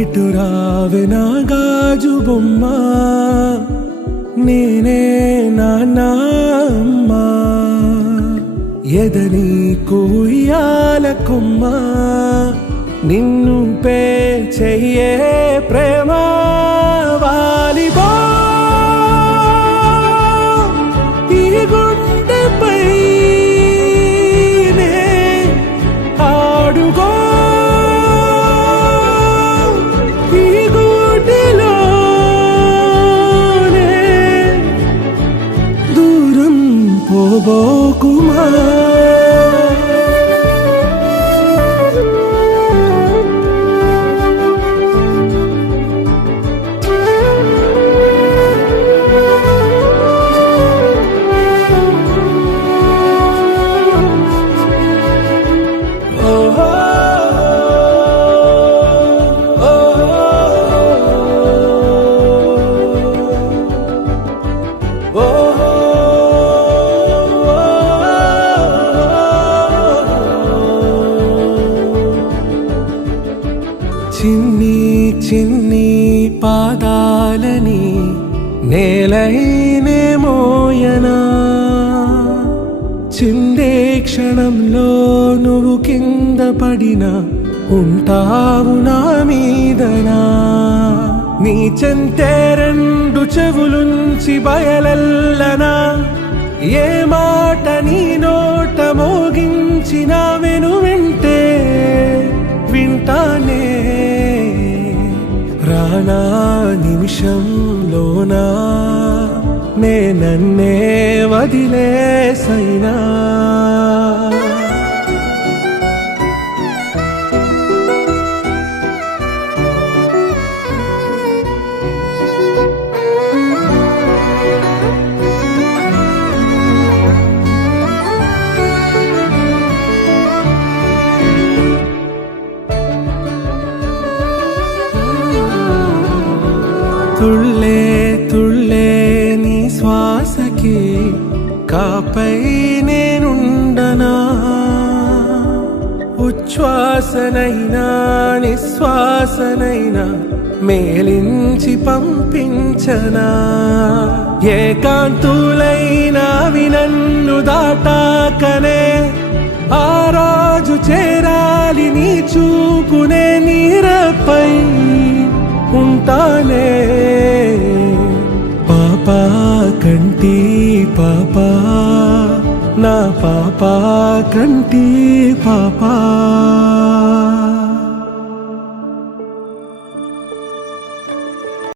ఇటు రావే నా గాజు బొమ్మ, నేనే నాన్న అమ్మా. ఎదని కుయ్యాల కొమ్మ, నిన్ను పే చెయ్యే ప్రేమ వాలిబా. ఈ గుండెపై నే ఆడుగో, ఈ గుడిలోనే దూరం పోబోకుమా. చిన్ని చిన్ని పాదాలని నేలైనే మోయనా, చిందే క్షణంలో నువ్వు కింద పడినా ఉంటావు నా మీదనా. నీ చెంతే రెండు చెవులుంచి బయలెల్లనా, ఏ మాట నీ నోట మోగించిన వెను వింటే వింటానే. రానా నిమిషంలోనా నే నన్నే వదిలేసైనా. తుళ్ళే తుళ్ళే నీ శ్వాసకి కాపై నేనుండనా, ఉచ్ఛ్వాసనైనా నిశ్వాసనైనా మేలించి పంపించనా. ఏకాంతులైనవి నన్ను దాటాకనే ఆ రోజు చేరాలి నీ చూపునే నీరపై ఉంటానే. పాపా కంటి పాపా, నా పాపా కంటి పాపా.